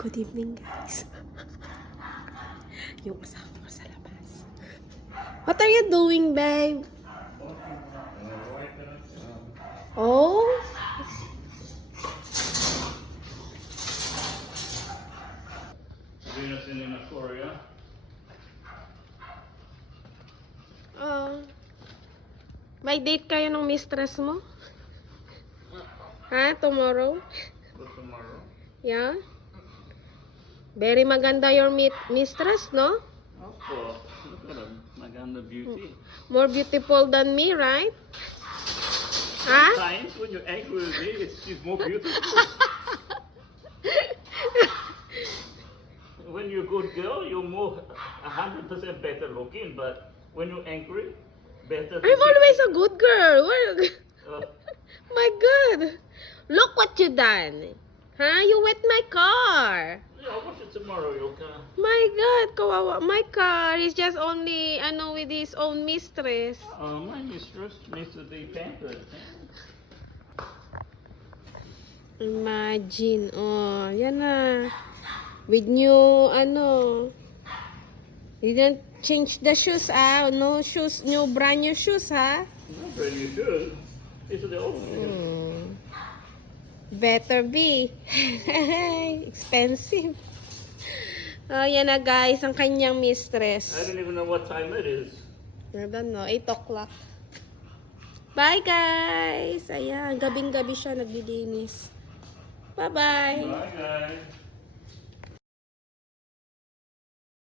Good evening, guys. Yung asawa ko sa labas. What are you doing, babe? Oh? Venus in Aquaria. May date kayo ng mistress mo? Ha? Tomorrow? For tomorrow. Yeah? Very maganda your mistress, no? Of course. Look at her. Maganda beauty. More beautiful than me, right? Ha? Sometimes when you're angry with me, she's more beautiful. When you're a good girl, you're more 100% better looking. But when you're angry, better. I'm always a good girl. Uh, My God. Look what you done. Huh? You wet my car. yeah, I'll wash it tomorrow, Yoka. My God, kawawa. My car is just only, with his own mistress. My mistress needs to be pampered. Imagine. Oh, yan na. With new, you didn't change the shoes, No shoes, new brand new shoes, ha? Not brand new shoes. These are the old ones. Better be. Expensive. Oh, yan na guys, ang kanyang mistress. I don't even know what time it is. I don't know, 8 o'clock. Bye guys! Ayan, gabing-gabi siya naglilinis. Bye-bye! Bye, guys.